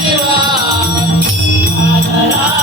Shiva. Yeah.